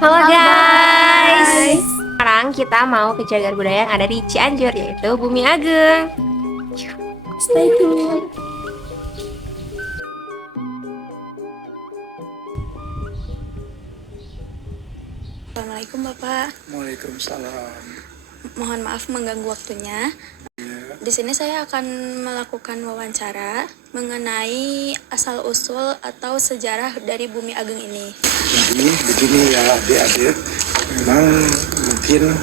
Halo Halo guys. guys. Sekarang kita mau ke Cagar Budaya yang ada di Cianjur, yaitu Bumi Ageng. Stay tune. Assalamualaikum Bapak. Waalaikumsalam. Mohon maaf mengganggu waktunya. Di sini saya akan melakukan wawancara mengenai asal-usul atau sejarah dari Bumi Ageng ini. Jadi begini ya adik-adik, memang mungkin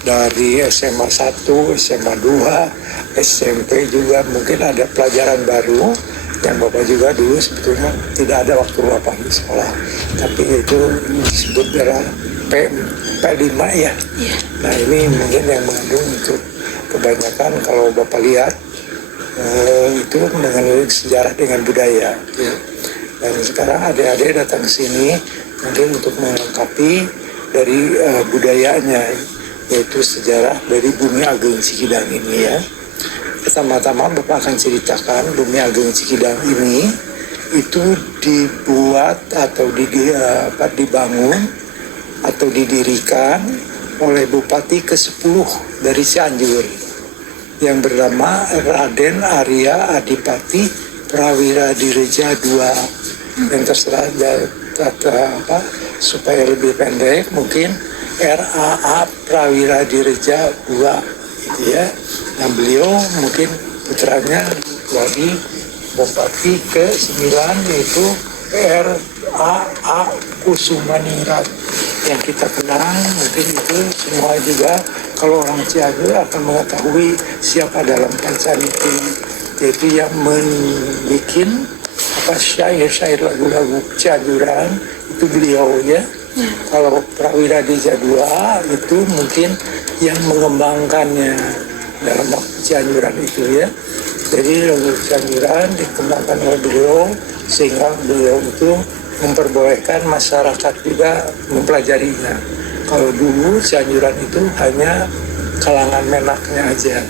dari SMA 1, SMA 2, SMP juga mungkin ada pelajaran baru yang Bapak juga dulu sebetulnya tidak ada waktu Bapak di sekolah. Tapi itu disebut adalah P5 ya. Nah ini mungkin yang mengandung untuk kebanyakan kalau Bapak lihat itu dengan sejarah dengan budaya ya. Dan sekarang adik-adik datang ke sini mungkin untuk melengkapi dari budayanya, yaitu sejarah dari Bumi Ageng Cikidang ini ya. Pertama-tama Bapak akan ceritakan Bumi Ageng Cikidang ini itu dibuat atau dibangun atau didirikan oleh Bupati ke-10 dari Cianjur yang bernama Raden Arya Adipati Prawira Direja II. Yang terserah supaya lebih pendek mungkin RAA Prawira Direja II gitu ya. Nah beliau mungkin putranya dari Bupati ke-9 yaitu RAA Kusumaningrat yang kita kenal. Mungkin itu semua juga kalau orang Cianjur akan mengetahui siapa dalam Pancaniti, yaitu yang membuat syair-syair lagu-lagu Cianjuran itu beliau ya. Kalau Prawira Direja II itu mungkin yang mengembangkannya dalam waktu Cianjuran itu ya. Jadi lagu Cianjuran dikembangkan oleh beliau sehingga beliau itu memperbolehkan masyarakat juga mempelajarinya. Kalau dulu Cianjuran itu hanya kalangan menaknya aja.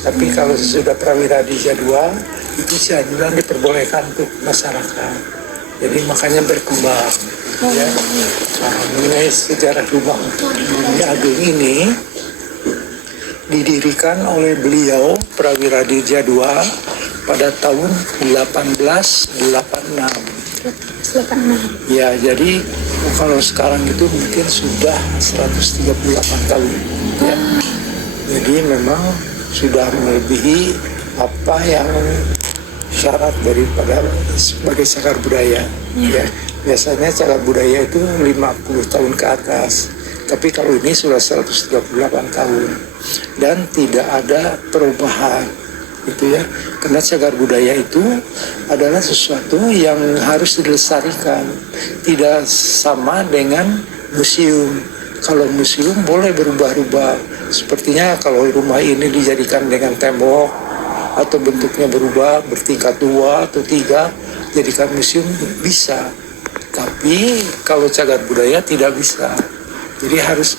Tapi kalau sesudah Prawira Direja II itu Cianjuran diperbolehkan untuk masyarakat. Jadi makanya berkembang. Ya. Nah, mengenai sejarah Bumi Ageng ini didirikan oleh beliau Prawira Direja II pada tahun 1886. Ya, jadi kalau sekarang itu mungkin sudah 138 tahun. Ya. Jadi memang sudah melebihi apa yang syarat daripada sebagai cagar budaya. Ya. Biasanya cagar budaya itu 50 tahun ke atas. Tapi kalau ini sudah 138 tahun dan tidak ada perubahan gitu ya. Karena cagar budaya itu adalah sesuatu yang harus dilestarikan. Tidak sama dengan museum. Kalau museum boleh berubah-ubah. Sepertinya kalau rumah ini dijadikan dengan tembok atau bentuknya berubah bertingkat 2 atau 3, jadikan museum bisa. Tapi kalau cagar budaya tidak bisa. Jadi harus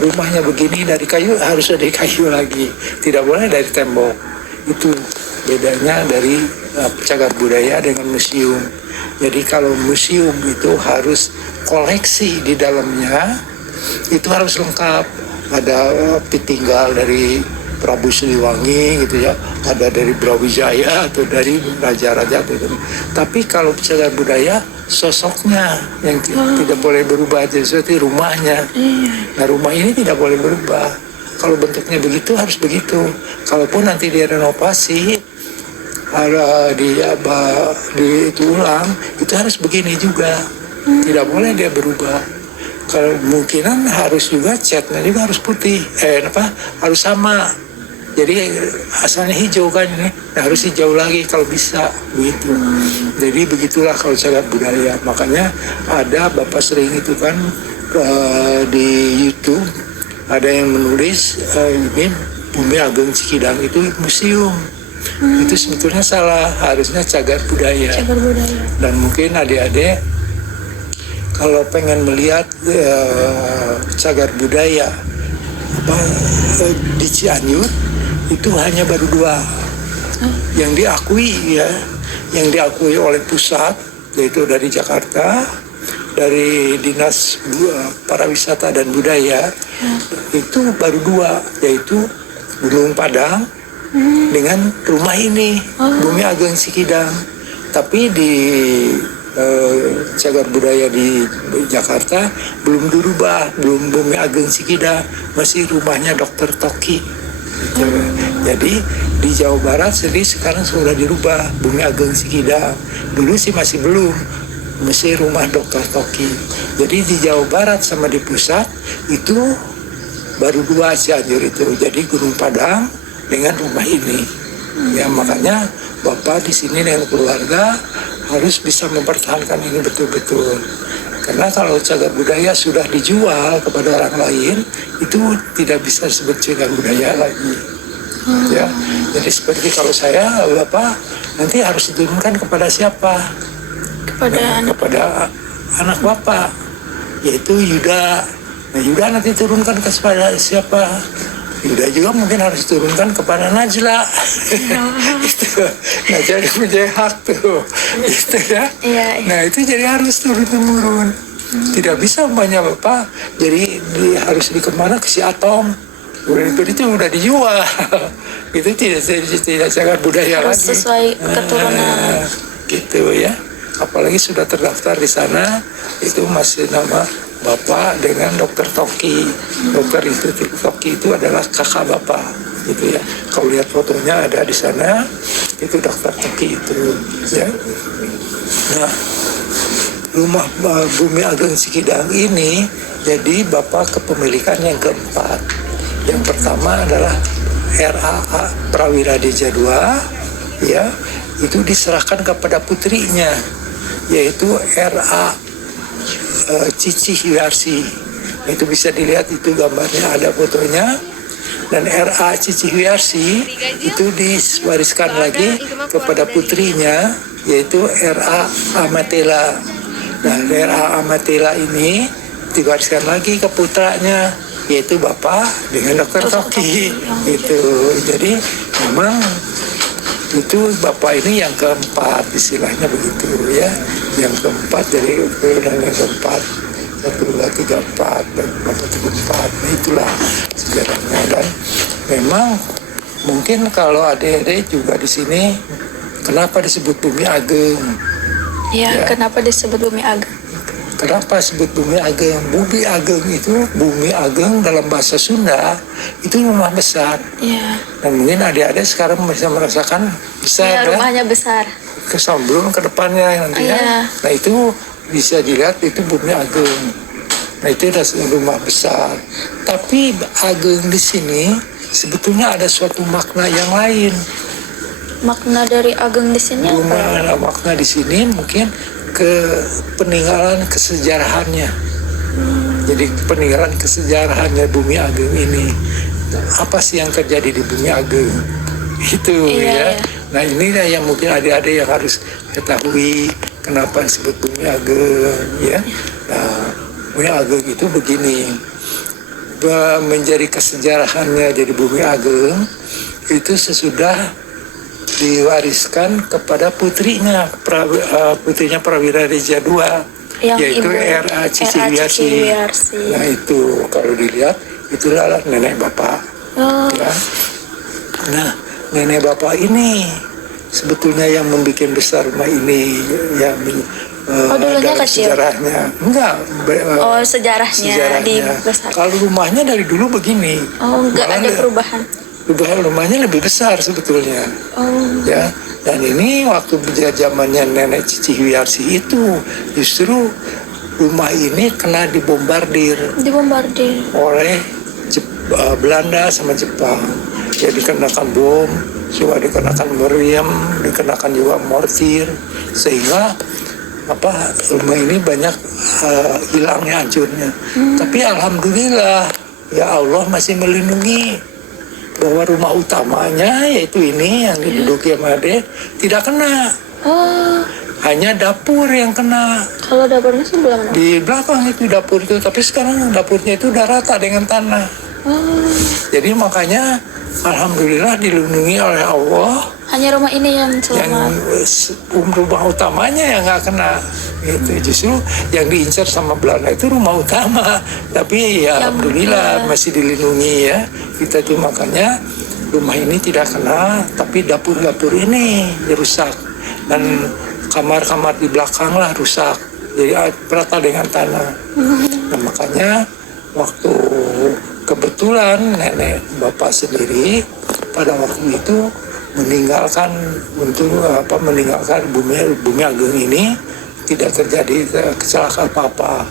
rumahnya begini dari kayu, harus dari kayu lagi. Tidak boleh dari tembok. Itu bedanya dari cagar budaya dengan museum. Jadi kalau museum itu harus koleksi di dalamnya, itu harus lengkap. Ada tinggal dari Prabu Siliwangi gitu ya, ada dari Brawijaya atau dari raja-raja gitu. Tapi kalau cagar budaya sosoknya yang tidak boleh berubah, jadi seperti rumahnya. Nah rumah ini tidak boleh berubah. Kalau bentuknya begitu harus begitu. Kalaupun nanti direnovasi, ada itu ulang, itu harus begini juga. Tidak boleh dia berubah. Kalau kemungkinan harus juga catnya juga harus putih, harus sama. Jadi asalnya hijau kan ini, nah, harus hijau lagi kalau bisa begitu. Jadi begitulah kalau cagar budaya. Makanya ada Bapak sering itu kan di YouTube ada yang menulis ini Bumi Ageng Cikidang itu museum. Itu sebetulnya salah, harusnya cagar budaya. Cagar budaya. Dan mungkin adik-adik kalau pengen melihat cagar budaya di Cianjur itu hanya baru 2 yang diakui ya, yang diakui oleh pusat yaitu dari Jakarta dari Dinas Pariwisata dan Budaya itu baru 2, yaitu Gunung Padang dengan rumah ini Bumi Ageng Sikidang. Tapi di Cagar Budaya di Jakarta belum dirubah, belum Bumi Ageng Sikidang, masih rumahnya Dr. Toki gitu. Jadi di Jawa Barat jadi sekarang sudah dirubah Bumi Ageng Sikidang. Dulu sih masih belum, masih rumah Dr. Toki. Jadi di Jawa Barat sama di pusat itu baru 2 Cianjur itu. Jadi Gunung Padang dengan rumah ini. Ya makanya Bapak di sini dengan keluarga harus bisa mempertahankan ini betul-betul. Karena kalau cagar budaya sudah dijual kepada orang lain, itu tidak bisa disebut cagar budaya lagi. Ya, jadi seperti kalau saya, Bapak nanti harus diturunkan kepada siapa? Kepada anak Bapak, yaitu Yuda. Nah, Yuda nanti turunkan kepada siapa? Yuda juga mungkin harus turunkan kepada Najla. Itu Najla punya hak tuh, gitu ya. Nah itu jadi harus turun-temurun. Tidak bisa umpamanya Bapak, jadi harus dikemana ke si Atom. Itu udah dijual. Itu tidak cagar budaya lagi. Sesuai keturunan. Gitu ya. Apalagi sudah terdaftar di sana, itu masih nama Bapak dengan Dr. Toki. Dokter itu Toki itu adalah kakak Bapak, gitu ya. Kalau lihat fotonya ada di sana, itu Dr. Toki itu, ya. Nah, rumah Bumi Ageng Sikidang ini jadi Bapak kepemilikan yang keempat. Yang pertama adalah RAA Prawira Deja II, ya, itu diserahkan kepada putrinya, yaitu RA Cici Hyarsi. Itu bisa dilihat, itu gambarnya ada fotonya. Dan RA Cici Hyarsi itu diwariskan lagi kepada putrinya, yaitu RA Amatela. Nah, RA Amatela ini diwariskan lagi ke putranya, yaitu Bapak dengan Dr. Toki. Itu jadi memang itu Bapak ini yang keempat, istilahnya begitu ya. Yang keempat, jadi urutan yang keempat, 1, 2, 3, 4 dan Bapak 4. Nah itulah sejarahnya. Dan memang mungkin kalau adik-adik juga di sini, kenapa disebut Bumi Ageng? Ya, kenapa disebut Bumi Ageng? Kenapa disebut Bumi Ageng? Bumi Ageng itu, Bumi Ageng dalam bahasa Sunda itu rumah besar. Iya. Dan mungkin adik-adik sekarang bisa merasakan besar, ya, rumahnya besar. Sebelum ke depannya nantinya. Nah itu bisa dilihat, itu Bumi Ageng. Nah itu adalah rumah besar. Tapi Ageng di sini sebetulnya ada suatu makna yang lain. Makna dari Ageng di sini apa? Makna di sini mungkin ke peninggalan kesejarahannya. Jadi peninggalan kesejarahannya Bumi Ageng ini. Apa sih yang terjadi di Bumi Ageng? Itu ya. Nah inilah yang mungkin adik-adik yang harus ketahui, kenapa disebut Bumi Ageng ya. Nah, Bumi Ageng itu begini. Menjadi kesejarahannya jadi Bumi Ageng itu sesudah diwariskan kepada putrinya Prawira Deja II, yaitu RA Cici Hyarsi. Nah itu kalau dilihat itulah nenek Bapak. Ya. Nah nenek Bapak ini sebetulnya yang membuat besar rumah ini, yang dulunya kecil. Sejarahnya enggak. Sejarahnya dibesarkan. Kalau rumahnya dari dulu begini. Enggak ada perubahan. Rumahnya lebih besar sebetulnya. Ya, dan ini waktu zamannya nenek Cici Hyarsi itu justru rumah ini kena dibombardir oleh Belanda sama Jepang. Ya dikenakan bom, juga dikenakan meriam, dikenakan juga mortir, sehingga rumah ini banyak hilangnya, hancurnya. Tapi alhamdulillah ya Allah masih melindungi, bahwa rumah utamanya yaitu ini yang diduduki sama Ade tidak kena. Hanya dapur yang kena. Kalau dapurnya sebelah mana? Di belakang itu dapur itu, tapi sekarang dapurnya itu udah rata dengan tanah. Jadi makanya alhamdulillah dilindungi oleh Allah. Hanya rumah ini yang Yang selamat. rumah utamanya yang nggak kena itu, justru yang diincar sama Belanda itu rumah utama, tapi ya alhamdulillah masih dilindungi ya kita tuh. Makanya rumah ini tidak kena, tapi dapur-dapur ini rusak dan kamar-kamar di belakang lah rusak, jadi rata dengan tanah. Nah makanya waktu kebetulan nenek bapak sendiri pada waktu itu meninggalkan Bumi Ageng ini, tidak terjadi kecelakaan apa-apa,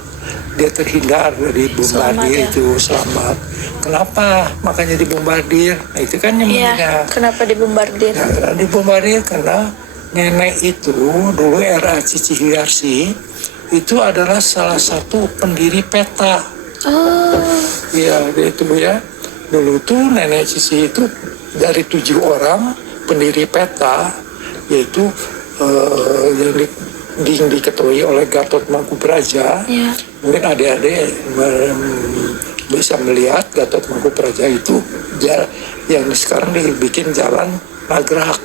dia terhindar dari bombardir itu, selamat. Kenapa makanya dibombardir? Nah, itu kan yang Kenapa dibombardir? Nah, dibombardir karena nenek itu dulu era Cici Hiarsi itu adalah salah satu pendiri peta. Iya, itu ya. Dulu tuh nenek Cici itu dari 7 orang pendiri peta, yaitu yang diketuai oleh Gatot Mangkupraja. Mungkin adik-adik bisa melihat Gatot Mangkupraja itu yang sekarang dibikin jalan Nagrak.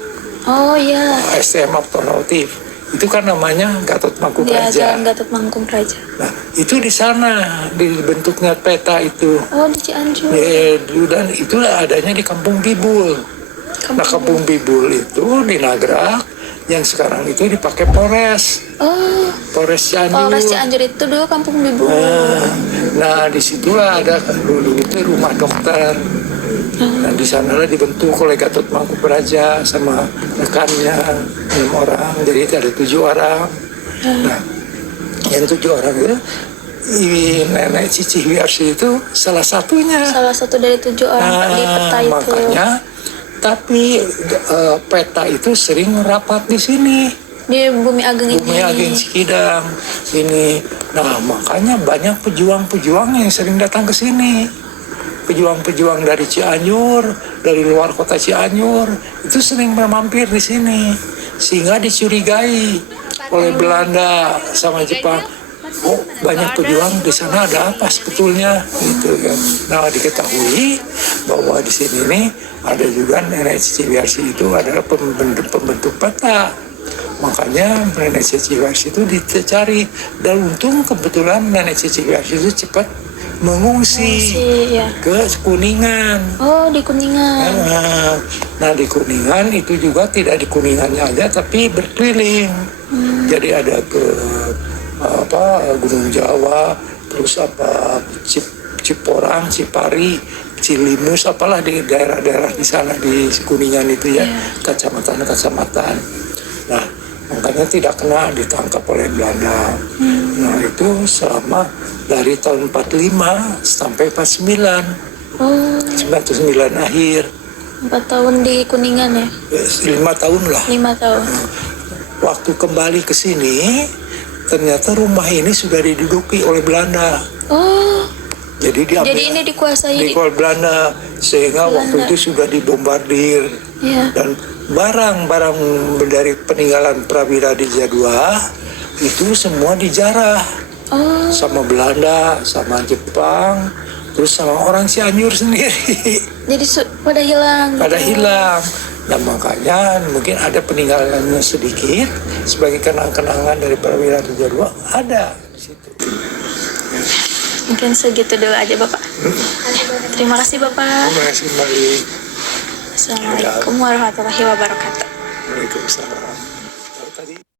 STM Automotif. Itu kan namanya Gatot Mangkupraja. Jalan Gatot Mangkupraja. Nah, itu di sana dibentuknya peta itu. Di Cianjur. Dan itu adanya di Kampung Bibul. Nah, Kampung Bibul itu di Nagrak, yang sekarang itu dipakai Polres. Polres Cianjur. Polres Cianjur itu dulu Kampung Bibul. Nah, disitulah ada dulu itu rumah dokter. Nah, di sanalah dibentuk oleh Gatot Mangkupraja sama rekannya 6 orang, jadi ada 7 orang. Nah, yang 7 orang itu nenek Cici Hiarsi itu salah satunya. Salah satu dari 7 orang di peta itu. Makanya, tapi peta itu sering rapat di sini. Di Bumi Ageng ini. Bumi Ageng Cikidang ini. Nah, makanya banyak pejuang-pejuang yang sering datang ke sini. Pejuang-pejuang dari Cianjur, dari luar kota Cianjur, itu sering mampir di sini. Sehingga dicurigai oleh Belanda sama Jepang. Oh, banyak pejuang di sana, ada apa sebetulnya gitu kan. Nah, diketahui bahwa di sini nih ada juga nenek Cici Hiarsi itu adalah pembentuk peta. Makanya nenek Cici Hiarsi itu dicari, dan untung kebetulan nenek Cici Hiarsi itu cepat mengungsi ke Kuningan. Di Kuningan. Nah, di Kuningan itu juga tidak di Kuningannya aja, tapi berkeliling. Jadi ada ke Gunung Jawa, terus Ciporang, Cipari, Cilimus, apalah di daerah-daerah di sana di Kuningan itu ya, kecamatan-kecamatan. Nah, makanya tidak kena ditangkap oleh Belanda. Nah, itu selama dari tahun 45 sampai 49. 99 akhir. 4 tahun di Kuningan ya? 5 tahun lah. 5 tahun. Waktu kembali ke sini, ternyata rumah ini sudah diduduki oleh Belanda. Jadi ini dikuasai oleh Belanda, sehingga waktu itu sudah dibombardir. Dan barang-barang dari peninggalan Prawira Dirja II itu semua dijarah sama Belanda, sama Jepang, terus sama orang Cianjur sendiri. Jadi pada hilang. Dan makanya mungkin ada peninggalannya sedikit sebagai kenang-kenangan dari Prawira Dirja II ada di situ. Mungkin segitu dulu aja Bapak. Terima kasih Bapak. Terima kasih kembali. Assalamualaikum warahmatullahi wabarakatuh. Waalaikumsalam.